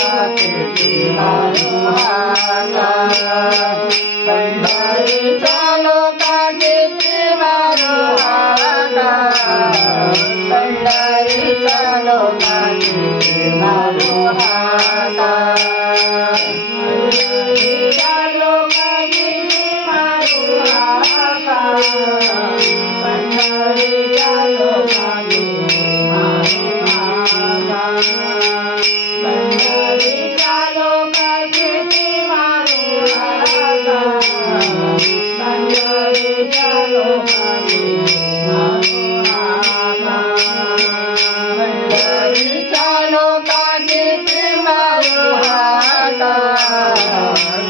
काठी मारू हाका पंढरीच्या लोकांची मारू हाका पंढरीच्या लोकांची मारू हाका पंढरीच्या लोकांची मारू हाका पंढरीच्या लोकांची मारू हाका पंढरीच्या लोकांची मारू हाका पंढरीच्या लोकांची मारू हाका पंढरीच्या लोकांची मारू हाका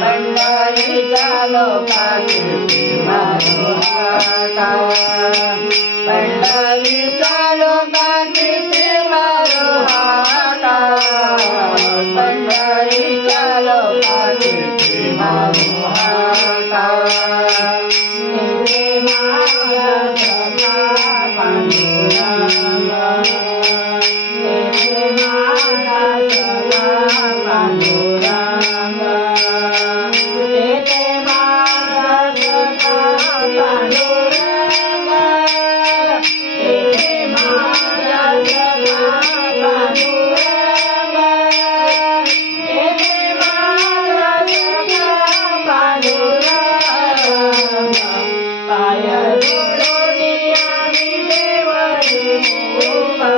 पंढरीच्या लोकांची मारू हाका पंढरीच्या लोकांची मारू हाका पंढरीच्या लोकांची मारू हाका तेथे माझा सखा पांडुरंग तेथे माझा सखा पांडुरंग तेथे माझा सखा पांडुरंग तेथे माझा सखा पांडुरंग तेथे माझा सखा पांडुरंग पाय जोडून आम्ही देवरी उभा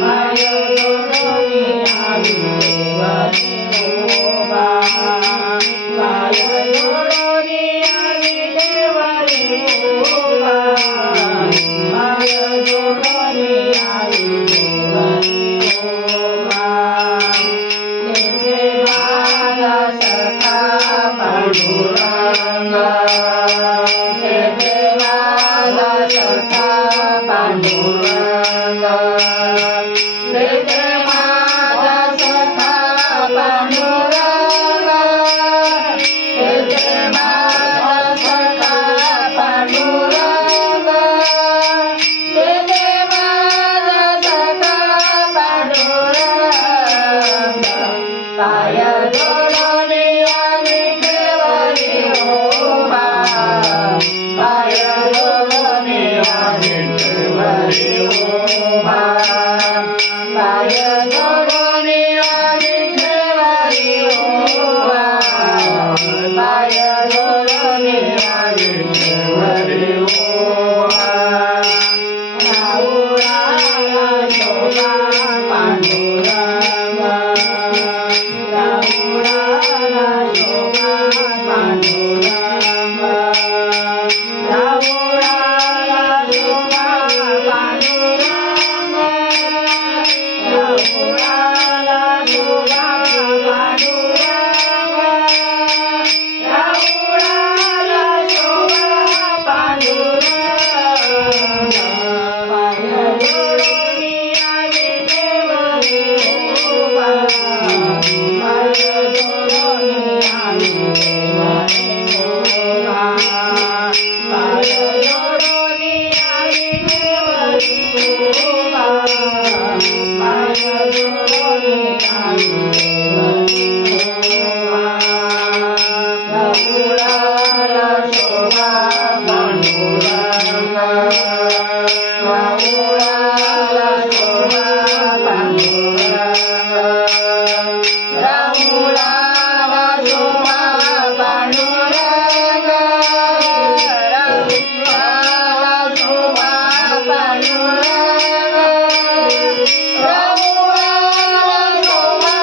पाय जोडून आम्ही देवरी उभा पाय जोडून आम्ही देवरी उभा पाय जोडून आम्ही देवरी उभा तेथे माझा सखा पांडुरंग तेथे माझा सखा पांडुरंग तेथे माझा सखा पांडुरंग तेथे माझा सखा पांडुरंग तेथे माझा सखा पांडुरंग पाय जोडून आम्ही देवरी उभा पाय जोडून आम्ही देवरी उभा पाय जोडून आम्ही देवरी उभा पाय जोडून आम्ही देवरी उभा राहुराला शोभा पांडुरंग राहुराला शोभा पांडुरंग राहुराला शोभा पांडुरंग राहुराला शोभा पांडुरंग राहुराला शोभा पांडुरंग पाय जोडून आम्ही देवरी उभा पाय जोडून आम्ही देवरी उभा पाय जोडून आम्ही देवरी उभा पाय जोडून आम्ही देवरी उभा राहुराला शोभा पांडुरंग राहुराला शोभा पांडुरंग राहुराला शोभा पांडुरंग राहुराला शोभा पांडुरंग राहुराला शोभा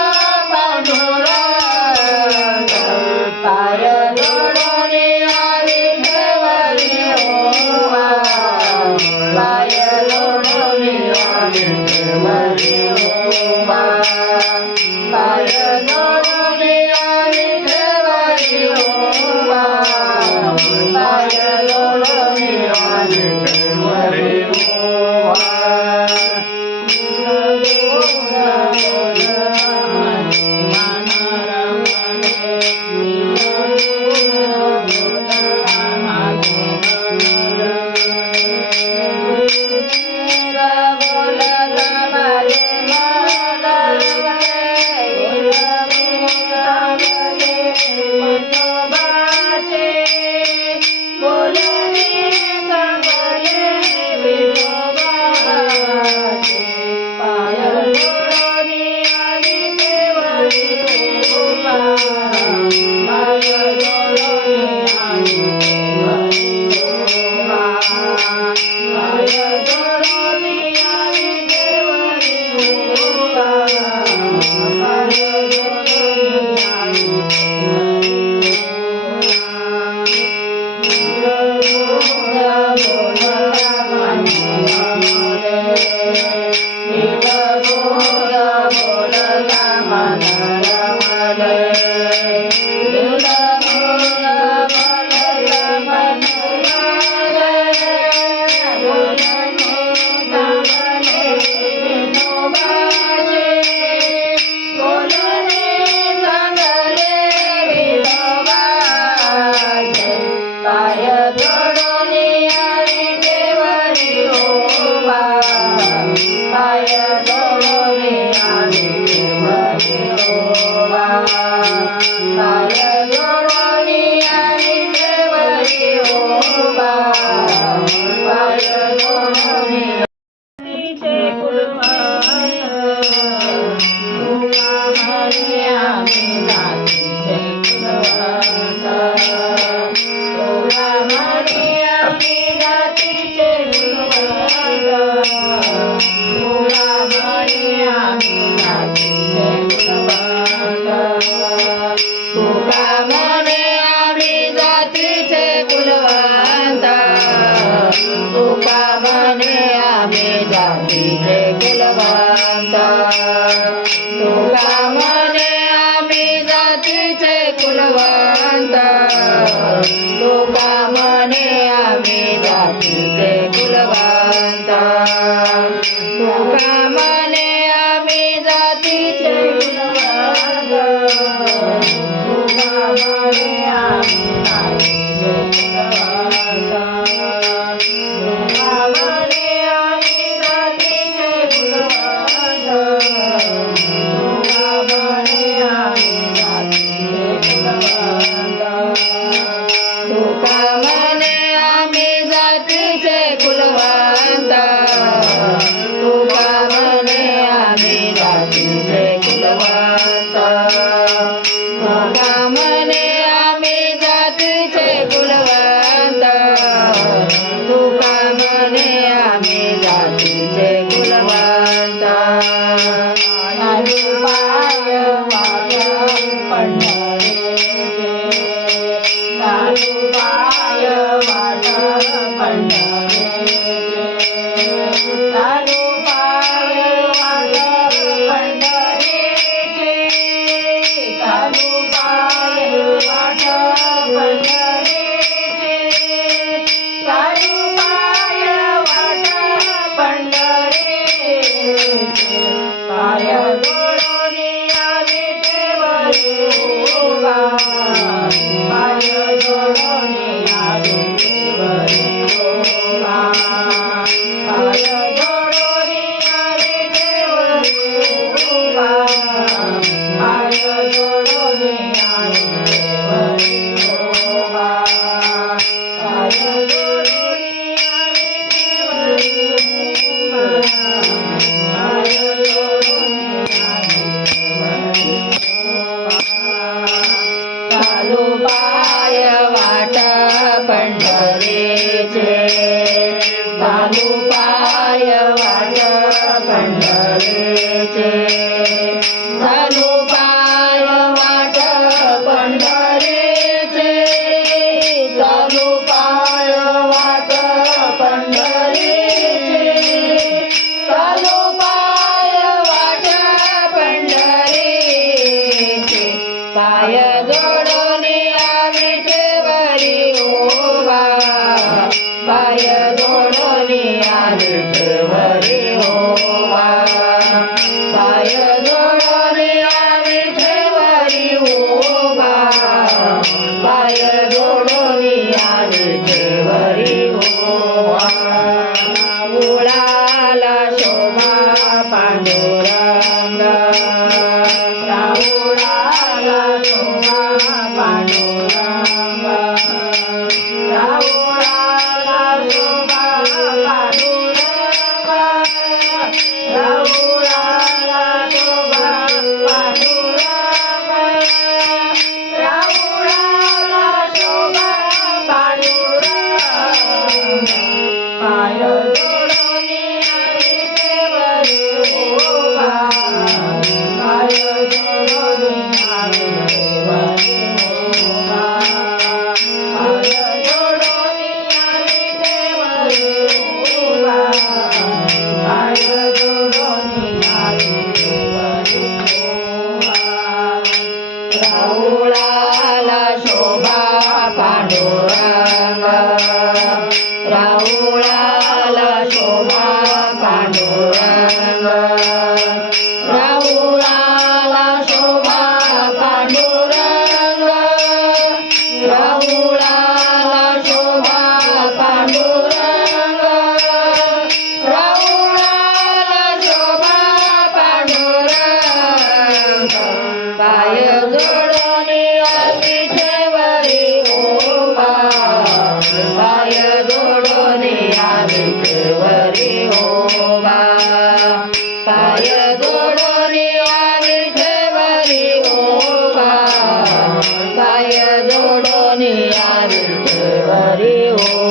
पांडुरंग राहुळाला शोभा राहुळाला शोभा पांडुरंग राहुळाला शोभा पांडुरंग राहुळाला शोभा पांडुरंग राहुळाला शोभा पांडुरंग राहुळाला शोभा पांडुरंग पाय जोडून विठेवरी उभा पाय जोडून विठेवरी उभा पाय जोडून विठेवरी उभा पाय जोडून विठेवरी उभा